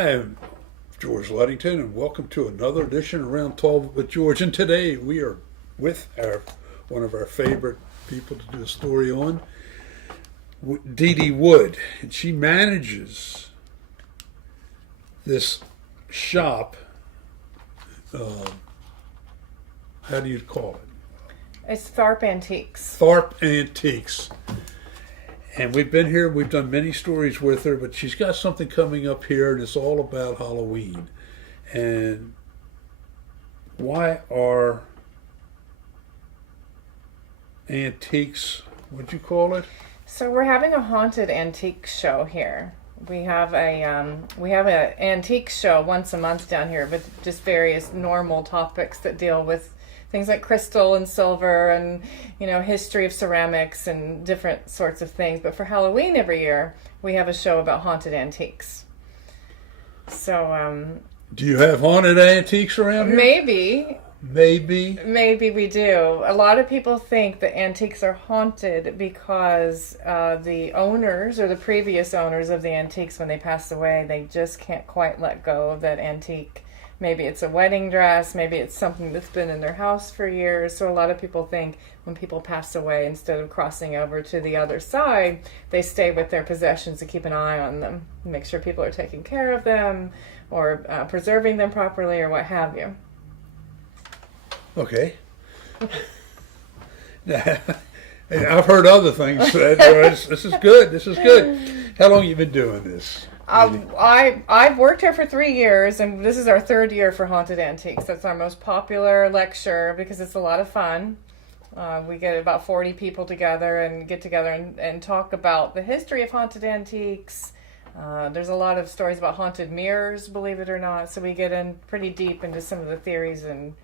I am George Luddington, and welcome to another edition Around Talbot with George. And today we are with one of our favorite people to do a story on, Dee Dee Wood, and she manages this shop. How do you call it? It's Tharpe Antiques. Tharpe Antiques. And we've been here, we've done many stories with her, but she's got something coming up here, and it's all about Halloween. And why are antiques, what'd you call it? So we're having a haunted antique show here. We have a antique show once a month down here with just various normal topics that deal with things like crystal and silver and, history of ceramics and different sorts of things. But for Halloween every year, we have a show about haunted antiques. So, do you have haunted antiques around here? Maybe. Maybe we do. A lot of people think that antiques are haunted because the owners or the previous owners of the antiques, when they pass away, they just can't quite let go of that antique. Maybe it's a wedding dress, maybe it's something that's been in their house for years. So a lot of people think when people pass away, instead of crossing over to the other side, they stay with their possessions to keep an eye on them, make sure people are taking care of them or preserving them properly or what have you. Okay. I've heard other things. This is good. This is good. How long have you been doing this? I've worked here for 3 years, and this is our third year for Haunted Antiques. That's our most popular lecture because it's a lot of fun. We get about 40 people together and get together and talk about the history of haunted antiques. There's a lot of stories about haunted mirrors, believe it or not. So we get in pretty deep into some of the theories and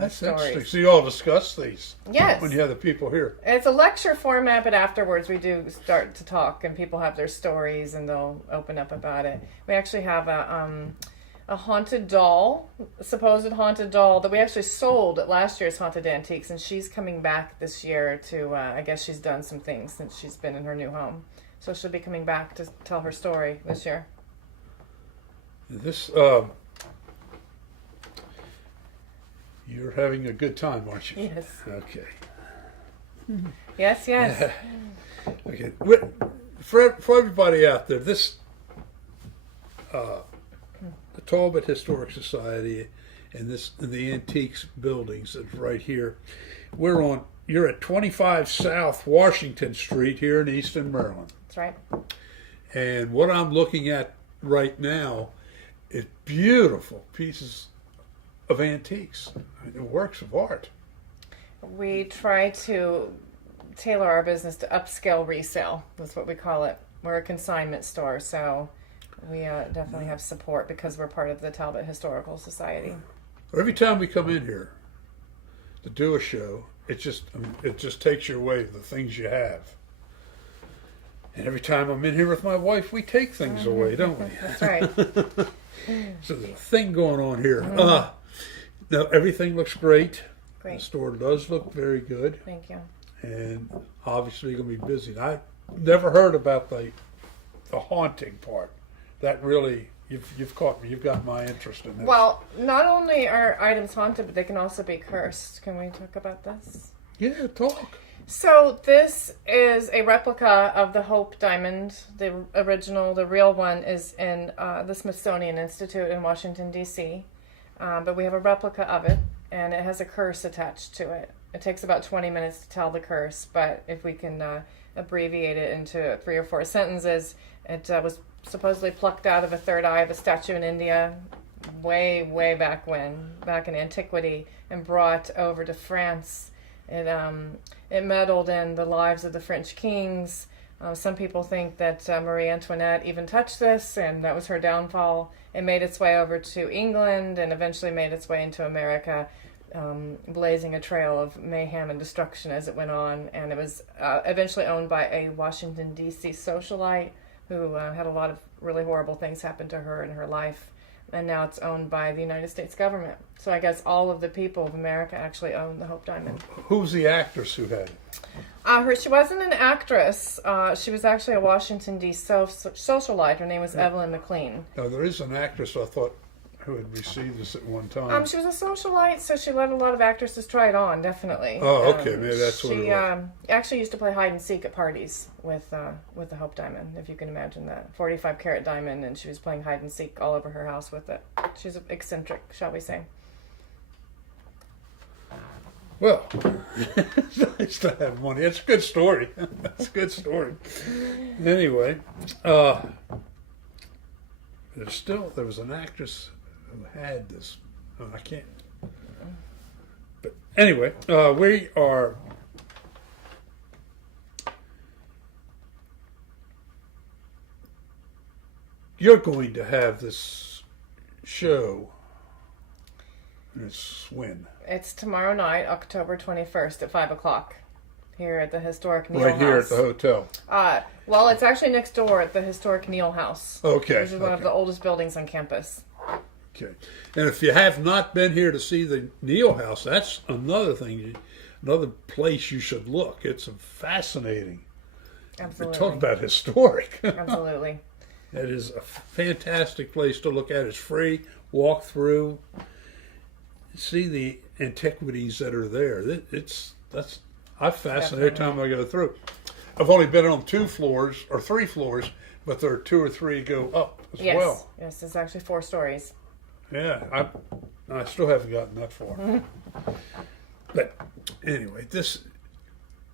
That's stories. interesting. So you all discuss these? Yes. When you have the people here? It's a lecture format, but afterwards we do start to talk, and people have their stories, and they'll open up about it. We actually have a haunted doll, a supposed haunted doll, that we actually sold at last year's Haunted Antiques, and she's coming back this year to, I guess she's done some things since she's been in her new home. So she'll be coming back to tell her story this year. This, you're having a good time, aren't you? Yes. Okay. Yes. Okay. For everybody out there, this the Talbot Historic Society and the Antiques buildings is right here. You're at 25 South Washington Street here in Easton, Maryland. That's right. And what I'm looking at right now is beautiful pieces of antiques, works of art. We try to tailor our business to upscale resale. That's what we call it. We're a consignment store, so we definitely have support because we're part of the Talbot Historical Society. Every time we come in here to do a show, it just takes you away to the things you have. And every time I'm in here with my wife, we take things away, don't we? That's right. So there's a thing going on here. Now, everything looks great. Great. The store does look very good. Thank you. And obviously going to be busy. I've never heard about the haunting part. That really, you've caught me. You've got my interest in this. Well, not only are items haunted, but they can also be cursed. Can we talk about this? Yeah, talk. So this is a replica of the Hope Diamond. The original, the real one, is in the Smithsonian Institute in Washington, D.C., but we have a replica of it, and it has a curse attached to it. It takes about 20 minutes to tell the curse, but if we can abbreviate it into 3 or 4 sentences, it was supposedly plucked out of a third eye of a statue in India way back in antiquity, and brought over to France. It meddled in the lives of the French kings. Some people think that Marie Antoinette even touched this, and that was her downfall. It made its way over to England and eventually made its way into America, blazing a trail of mayhem and destruction as it went on. And it was eventually owned by a Washington, D.C. socialite who had a lot of really horrible things happen to her in her life. and now it's owned by the United States government. So I guess all of the people of America actually own the Hope Diamond. Who's the actress who had it? She wasn't an actress. She was actually a Washington, D.C. socialite. Her name was Evelyn McLean. Now, there is an actress I thought who had received this at one time. She was a socialite, so she let a lot of actresses try it on, definitely. Oh, okay. Maybe that's what it She was. actually used to play hide and seek at parties with the Hope Diamond, if you can imagine that. 45 carat diamond, and she was playing hide and seek all over her house with it. She's eccentric, shall we say. Well, it's nice to have money. It's a good story. It's a good story. Anyway, there was an actress who had this. I can't. But anyway, we are. You're going to have this show. And it's when? It's tomorrow night, October 21st at 5 o'clock, here at the historic Neal Right House. here at the hotel. Well, it's actually next door at the historic Neal House. Okay. Which is one of the oldest buildings on campus. Okay. And if you have not been here to see the Neal House, that's another thing, another place you should look. It's fascinating. Absolutely. Talk about historic. Absolutely. It is a fantastic place to look at. It's free. Walk through. See the antiquities that are there. I'm fascinated every time I go through. I've only been on 2 floors or 3 floors, but there are 2 or 3 go up as well. Yes, it's actually 4 stories. Yeah, I still haven't gotten that far. But anyway, this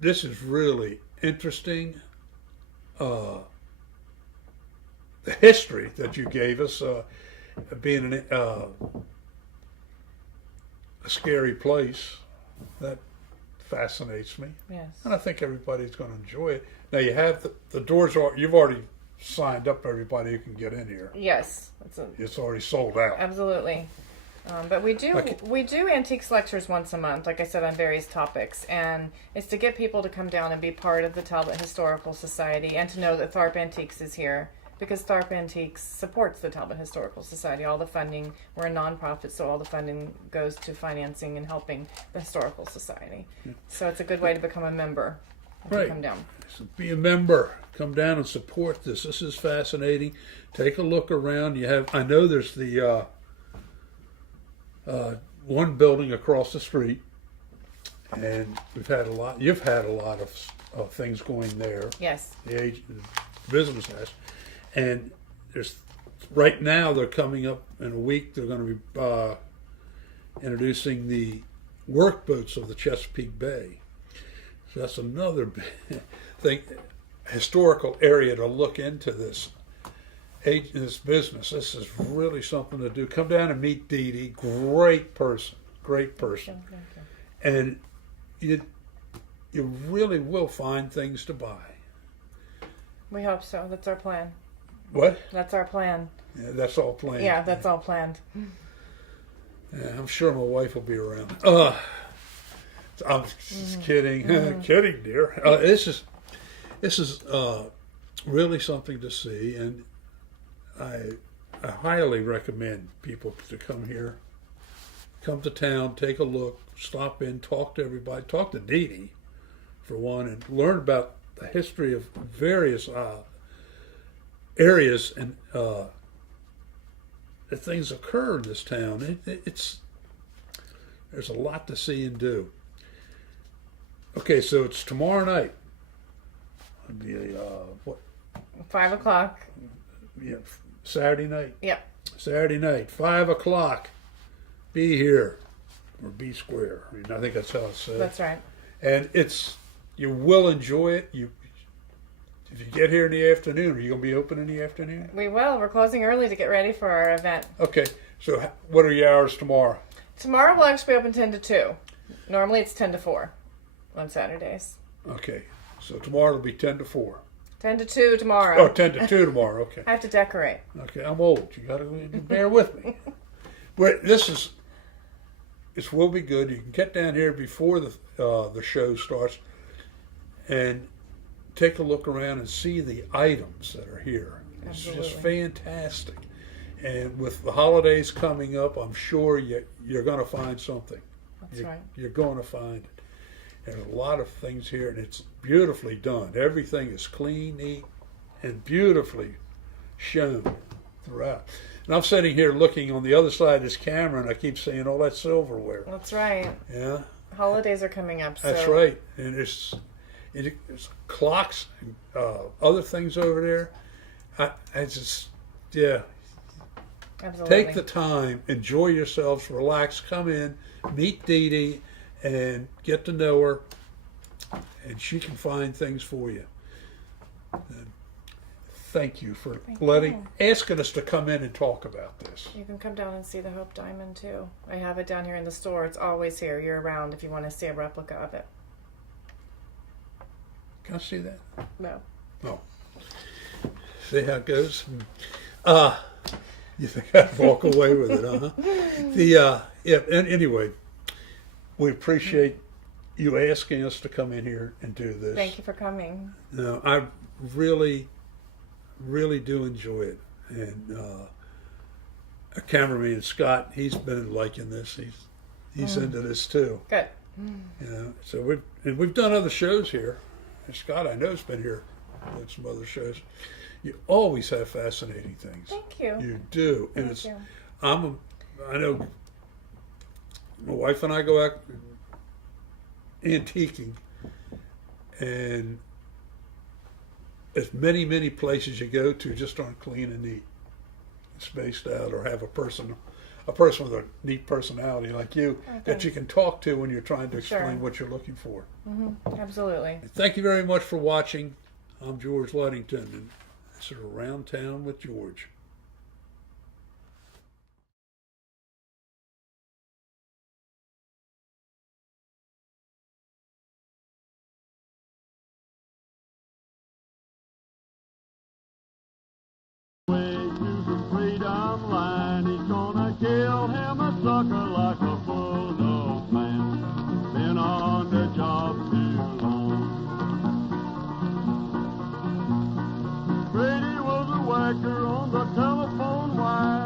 is really interesting. The history that you gave us, being a scary place, that fascinates me. Yes. And I think everybody's going to enjoy it. Now you have the doors are, you've already signed up everybody who can get in here. Yes. It's already sold out. Absolutely. But we do antiques lectures once a month, like I said, on various topics, and it's to get people to come down and be part of the Talbot Historical Society and to know that Tharpe Antiques is here, because Tharpe Antiques supports the Talbot Historical Society. All the funding, we're a nonprofit, so all the funding goes to financing and helping the Historical Society. So it's a good way to become a member if you come down. So be a member. Come down and support this. This is fascinating. Take a look around. I know there's the one building across the street, and you've had a lot of things going there. Yes. The business has. And right now they're coming up in a week. They're going to be introducing the workboats of the Chesapeake Bay. So that's another thing, historical area to look into this business. This is really something to do. Come down and meet Dee Dee. Great person. And you really will find things to buy. We hope so. That's our plan. What? That's our plan. Yeah, that's all planned. Yeah, that's all planned. Yeah, I'm sure my wife will be around. I'm just kidding. Kidding, dear. This is really something to see, and I highly recommend people to come here, come to town, take a look, stop in, talk to everybody, talk to Dee Dee, for one, and learn about the history of various areas and that things occur in this town. There's a lot to see and do. Okay, so it's tomorrow night. It'll be what? 5 o'clock. Yeah, Saturday night. Yep. Saturday night, 5 o'clock. Be here, or be square. I mean, I think that's how it's said. That's right. And you will enjoy it. If you get here in the afternoon, are you going to be open in the afternoon? We will. We're closing early to get ready for our event. Okay, so what are your hours tomorrow? Tomorrow we'll actually be open 10 to 2. Normally it's 10 to 4 on Saturdays. Okay, so tomorrow it'll be 10 to 4. 10 to 2 tomorrow. Oh, 10 to 2 tomorrow, okay. I have to decorate. Okay, I'm old. You got to bear with me. But this will be good. You can get down here before the show starts and take a look around and see the items that are here. It's Absolutely. just fantastic. And with the holidays coming up, I'm sure you're going to find something. That's right. You're going to find it. There's a lot of things here, and it's beautifully done. Everything is clean, neat, and beautifully shown throughout. And I'm sitting here looking on the other side of this camera, and I keep saying, "Oh, that's silverware." That's right. Yeah, Holidays are coming up. So. that's right. And it's clocks and other things over there. I just, yeah. Absolutely. Take the time, enjoy yourselves, relax, come in, meet Dee Dee, and get to know her, and she can find things for you. And thank you for asking us to come in and talk about this. You can come down and see the Hope Diamond too. I have it down here in the store. It's always here year round if you want to see a replica of it. Can I see that? No. No. See how it goes? You think I'd walk away with it, huh? And anyway, we appreciate you asking us to come in here and do this. Thank you for coming. No, I really, really do enjoy it. And our cameraman Scott, he's been liking this. He's into this too. Good. You know, so we've done other shows here. And Scott, I know, has been here on some other shows. You always have fascinating things. Thank you. You do, and Thank you. I know. My wife and I go out antiquing, and as many places you go to just aren't clean and neat, spaced out, or have a person with a neat personality like you that you can talk to when you're trying to explain what you're looking for. Mm-hmm. Absolutely. Thank you very much for watching. I'm George Luddington, and this is Around Town with George. Freedom line, he's gonna kill him a sucker like a bull-nosed man. Been on the job too long. Brady was a whacker on the telephone wire.